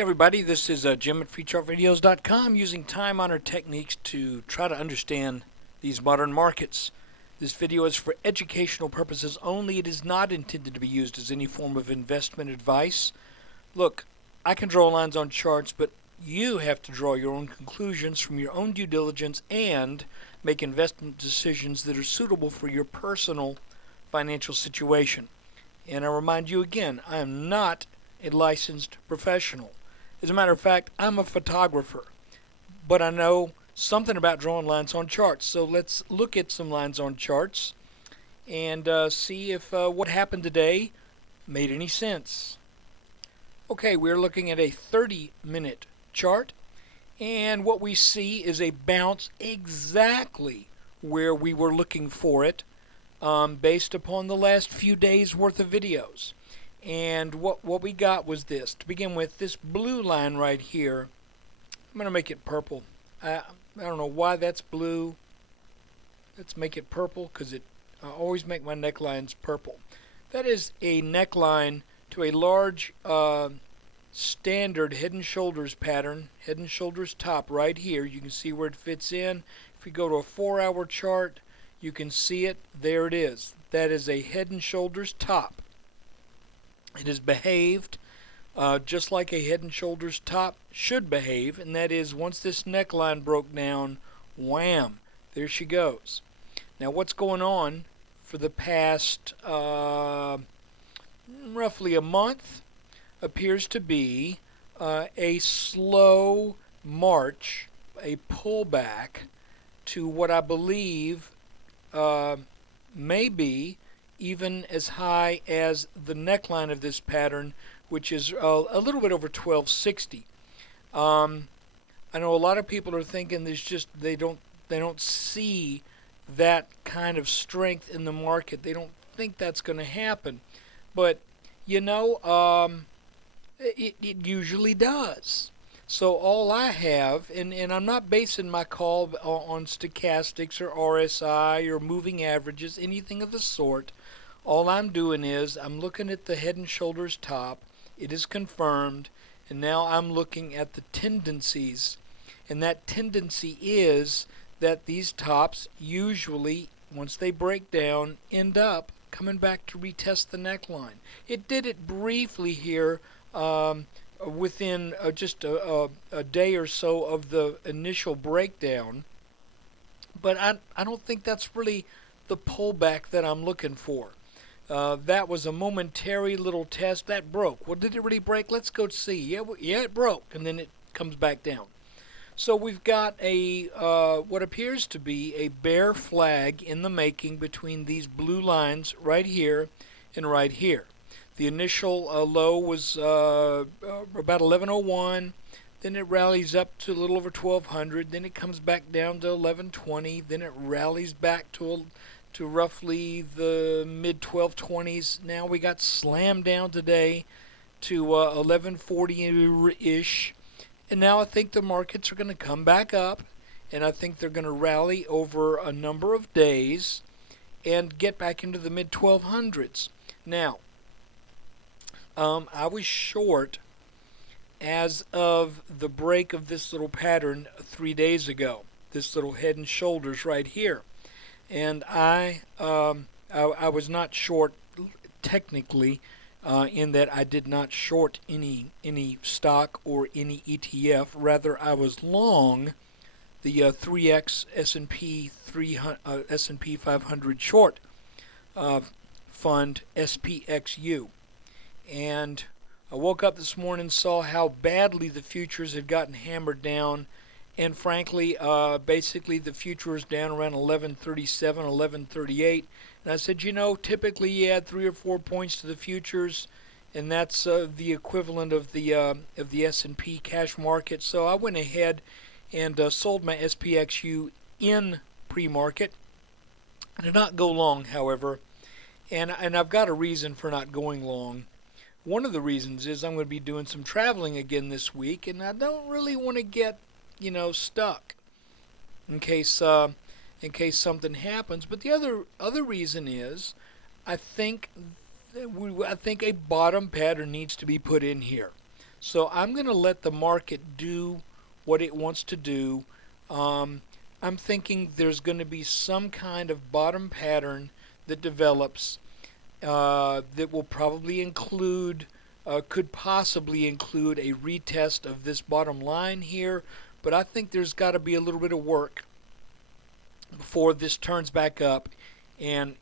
Hey everybody, this is Jim at FreeChartVideos.com using time-honored techniques to try to understand these modern markets. This video is for educational purposes only. It is not intended to be used as any form of investment advice. Look, I can draw lines on charts, but you have to draw your own conclusions from your own due diligence and make investment decisions that are suitable for your personal financial situation. And I remind you again, I am not a licensed professional. As a matter of fact, I'm a photographer, but I know something about drawing lines on charts. So let's look at some lines on charts and see if what happened today made any sense. Okay, we're looking at a 30-minute chart, and what we see is a bounce exactly where we were looking for it based upon the last few days worth of videos. And what we got was this. To begin with, this blue line right here, I'm going to make it purple. I don't know why that's blue. Let's make it purple because I always make my necklines purple. That is a neckline to a large standard head and shoulders pattern, head and shoulders top right here. You can see where it fits in. If we go to a 4-hour chart, you can see it. There it is. That is a head and shoulders top. It has behaved just like a head and shoulders top should behave, and that is once this neckline broke down, wham, there she goes. Now what's going on for the past roughly a month appears to be a slow march, a pullback to what I believe may be even as high as the neckline of this pattern, which is a little bit over 1260. I know a lot of people are thinking there's just they don't see that kind of strength in the market. They don't think that's going to happen, but you know, it usually does. So all I have, and I'm not basing my call on stochastics or RSI or moving averages, anything of the sort. All I'm doing is I'm looking at the head and shoulders top. It is confirmed, and now I'm looking at the tendencies. And that tendency is that these tops usually, once they break down, end up coming back to retest the neckline. It did it briefly here within just a day or so of the initial breakdown, but I don't think that's really the pullback that I'm looking for. That was a momentary little test that broke. Well, did it really break? Let's go see. Yeah, it broke, and then it comes back down. So we've got a what appears to be a bear flag in the making between these blue lines right here and right here. The initial low was about 1101. Then it rallies up to a little over 1200. Then it comes back down to 1120. Then it rallies back to roughly the mid 1220s. Now we got slammed down today to 1140-ish. And now I think the markets are going to come back up, and I think they're going to rally over a number of days and get back into the mid 1200s. Now, I was short as of the break of this little pattern 3 days ago, this little head and shoulders right here. And I was not short technically in that I did not short any stock or any ETF. Rather, I was long the 3x S&P 500 short fund SPXU. And I woke up this morning and saw how badly the futures had gotten hammered down. And frankly, basically the future is down around 1137, 1138. And I said, you know, typically you add 3 or 4 points to the futures, and that's the equivalent of the S&P cash market. So I went ahead and sold my SPXU in pre-market. I did not go long, however, and I've got a reason for not going long. One of the reasons is I'm going to be doing some traveling again this week, and I don't really want to get, you know, stuck in case something happens. But the other reason is I think a bottom pattern needs to be put in here. So I'm going to let the market do what it wants to do. Um, I'm thinking there's going to be some kind of bottom pattern that develops that will probably include, could possibly include a retest of this bottom line here. But I think there's got to be a little bit of work before this turns back up and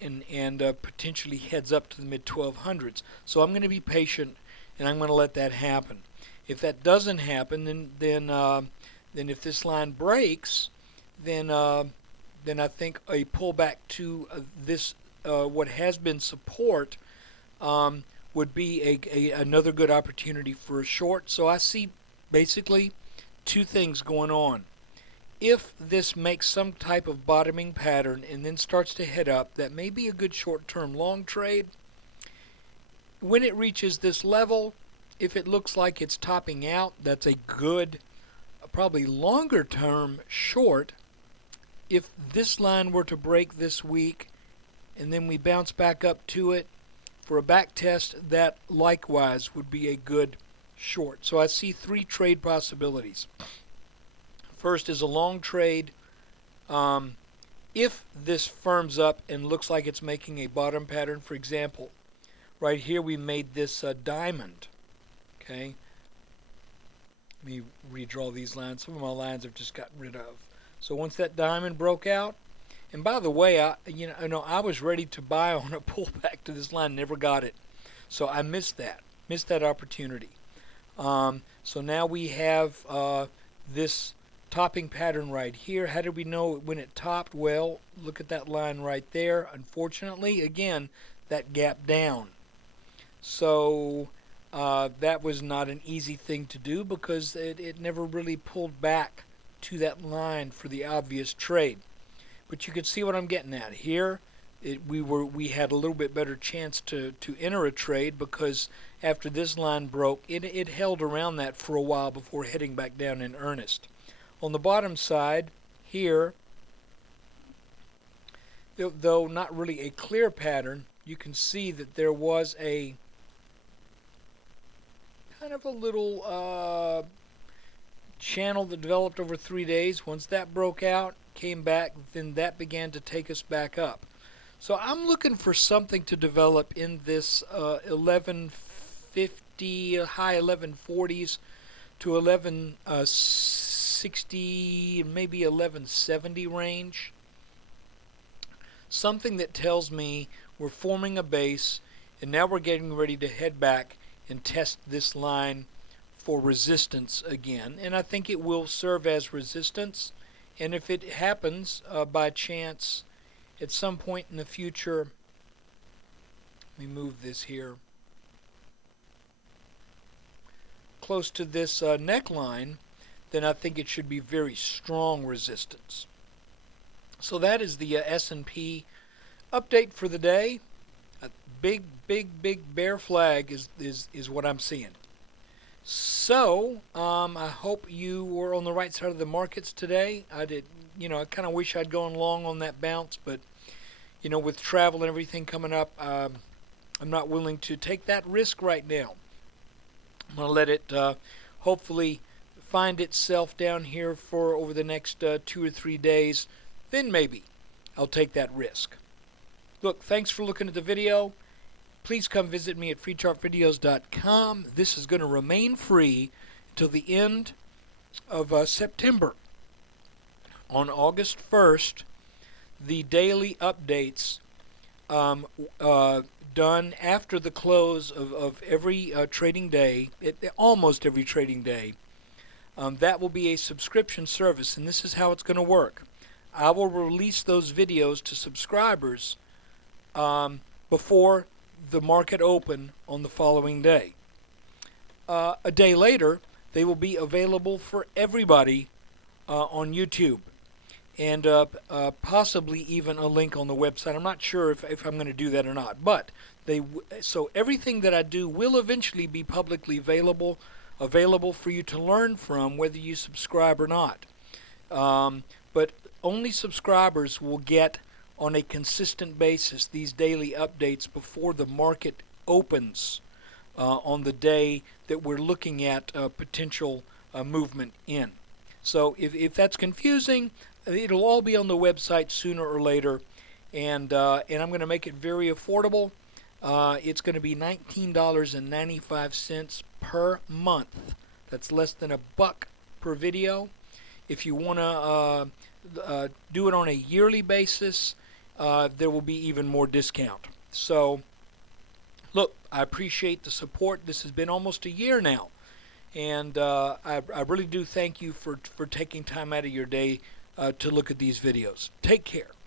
potentially heads up to the mid 1200s. So I'm going to be patient and I'm going to let that happen. If that doesn't happen, then if this line breaks, then I think a pullback to this what has been support would be another good opportunity for a short. So I see basically two things going on. If this makes some type of bottoming pattern and then starts to head up, that may be a good short-term long trade. When it reaches this level, if it looks like it's topping out, that's a good, probably longer term short. If this line were to break this week and then we bounce back up to it for a back test, that likewise would be a good short. So I see three trade possibilities. First is a long trade. If this firms up and looks like it's making a bottom pattern, for example, right here we made this diamond. Okay, let me redraw these lines. Some of my lines I've just gotten rid of. So once that diamond broke out, and by the way, I was ready to buy on a pullback to this line, never got it, so I missed that opportunity. So now we have this topping pattern right here. How did we know when it topped? Well, look at that line right there. Unfortunately, again, that gap down. So that was not an easy thing to do because it never really pulled back to that line for the obvious trade. But you can see what I'm getting at here. We had a little bit better chance to enter a trade because after this line broke, it held around that for a while before heading back down in earnest. On the bottom side here, though not really a clear pattern, you can see that there was a kind of a little channel that developed over 3 days. Once that broke out, came back, then that began to take us back up. So I'm looking for something to develop in this 1150, high 1140s to 1160, maybe 1170 range. Something that tells me we're forming a base and now we're getting ready to head back and test this line for resistance again, and I think it will serve as resistance. And if it happens by chance at some point in the future, let me move this here, close to this neckline, then I think it should be very strong resistance. So that is the S&P update for the day. A big bear flag is what I'm seeing. So I hope you were on the right side of the markets today. I kind of wish I'd gone long on that bounce, but with travel and everything coming up, I'm not willing to take that risk right now. I'm going to let it hopefully find itself down here for over the next 2 or 3 days. Then maybe I'll take that risk. Look, thanks for looking at the video. Please come visit me at freechartvideos.com. This is going to remain free until the end of September. On August 1st, the daily updates done after the close of every trading day, almost every trading day, that will be a subscription service, and this is how it's going to work. I will release those videos to subscribers before the market open on the following day. A day later, they will be available for everybody on YouTube, and possibly even a link on the website. I'm not sure if I'm going to do that or not, but so everything that I do will eventually be publicly available for you to learn from, whether you subscribe or not. But only subscribers will get on a consistent basis these daily updates before the market opens on the day that we're looking at potential movement in. So if that's confusing, it'll all be on the website sooner or later, and I'm going to make it very affordable. It's going to be $19.95 per month. That's less than $1 per video. If you want to do it on a yearly basis, there will be even more discount. So, look, I appreciate the support. This has been almost a year now, and I really do thank you for taking time out of your day to look at these videos. Take care.